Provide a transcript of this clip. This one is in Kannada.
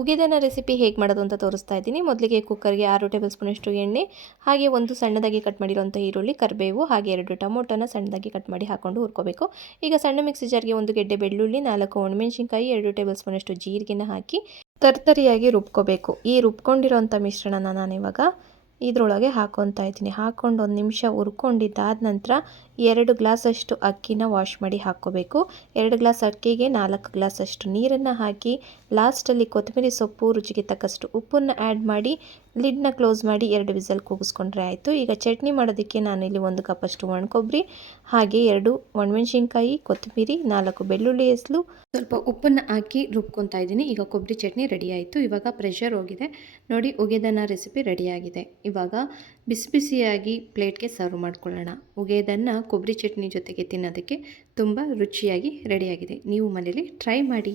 ಉಗಿದನ ರೆಸಿಪಿ ಹೇಗೆ ಮಾಡೋದು ಅಂತ ತೋರಿಸ್ತಾ ಇದ್ದೀನಿ. ಮೊದಲಿಗೆ ಕುಕ್ಕರ್ಗೆ 6 ಟೇಬಲ್ ಸ್ಪೂನಷ್ಟು ಎಣ್ಣೆ, ಹಾಗೆ ಒಂದು ಸಣ್ಣದಾಗಿ ಕಟ್ ಮಾಡಿರುವಂಥ ಈರುಳ್ಳಿ, ಕರಿಬೇವು, ಹಾಗೆ 2 ಟೊಮೊಟೊನ ಸಣ್ಣದಾಗಿ ಕಟ್ ಮಾಡಿ ಹಾಕೊಂಡು ಹುರ್ಕೋಬೇಕು. ಈಗ ಸಣ್ಣ ಮಿಕ್ಸಿ ಜಾರ್ಗೆ 1 ಗೆಡ್ಡೆ ಬೆಳ್ಳುಳ್ಳಿ, 4 ಒಣಮೆಣಸಿನಕಾಯಿ, 2 ಟೇಬಲ್ ಸ್ಪೂನಷ್ಟು ಜೀರಿಗೆನ ಹಾಕಿ ತರ್ತರಿಯಾಗಿ ರುಬ್ಕೋಬೇಕು. ಈ ರುಬ್ಕೊಂಡಿರೋಂಥ ಮಿಶ್ರಣನ ನಾನಿವಾಗ ಇದರೊಳಗೆ ಹಾಕೊತಾ ಇದ್ದೀನಿ. ಹಾಕ್ಕೊಂಡು 1 ನಿಮಿಷ ಹುರ್ಕೊಂಡಿದ್ದಾದ ನಂತರ 2 ಗ್ಲಾಸಷ್ಟು ಅಕ್ಕಿನ ವಾಶ್ ಮಾಡಿ ಹಾಕ್ಕೋಬೇಕು. 2 ಗ್ಲಾಸ್ ಅಕ್ಕಿಗೆ 4 ಗ್ಲಾಸಷ್ಟು ನೀರನ್ನು ಹಾಕಿ ಲಾಸ್ಟಲ್ಲಿ ಕೊತ್ತಂಬರಿ ಸೊಪ್ಪು, ರುಚಿಗೆ ತಕ್ಕಷ್ಟು ಉಪ್ಪನ್ನು ಆ್ಯಡ್ ಮಾಡಿ ಲಿಡ್ನ ಕ್ಲೋಸ್ ಮಾಡಿ 2 ವಿಸಲ್ ಕೂಗಿಸ್ಕೊಂಡ್ರೆ ಆಯಿತು. ಈಗ ಚಟ್ನಿ ಮಾಡೋದಕ್ಕೆ ನಾನಿಲ್ಲಿ 1 ಕಪ್ಪಷ್ಟು ಒಣಕೊಬ್ಬರಿ, ಹಾಗೆ 2 ಒಣಮೆಣಸಿನ್ಕಾಯಿ, ಕೊತ್ತಂಬರಿ, 4 ಬೆಳ್ಳುಳ್ಳಿ ಎಸಳು, ಸ್ವಲ್ಪ ಉಪ್ಪನ್ನು ಹಾಕಿ ರುಬ್ಕೊತಾ ಇದ್ದೀನಿ. ಈಗ ಕೊಬ್ಬರಿ ಚಟ್ನಿ ರೆಡಿ ಆಯಿತು. ಇವಾಗ ಪ್ರೆಷರ್ ಹೋಗಿದೆ ನೋಡಿ. ಉಗೆದನ್ನ ರೆಸಿಪಿ ರೆಡಿಯಾಗಿದೆ. ಇವಾಗ ಬಿಸಿ ಬಿಸಿಯಾಗಿ ಪ್ಲೇಟ್ಗೆ ಸರ್ವ್ ಮಾಡ್ಕೊಳ್ಳೋಣ. ಉಗೆದನ್ನ ಕೊಬ್ಬರಿ ಚಟ್ನಿ ಜೊತೆಗೆ ತಿನ್ನೋದಕ್ಕೆ ತುಂಬ ರುಚಿಯಾಗಿ ರೆಡಿಯಾಗಿದೆ. ನೀವು ಮನೇಲಿ ಟ್ರೈ ಮಾಡಿ.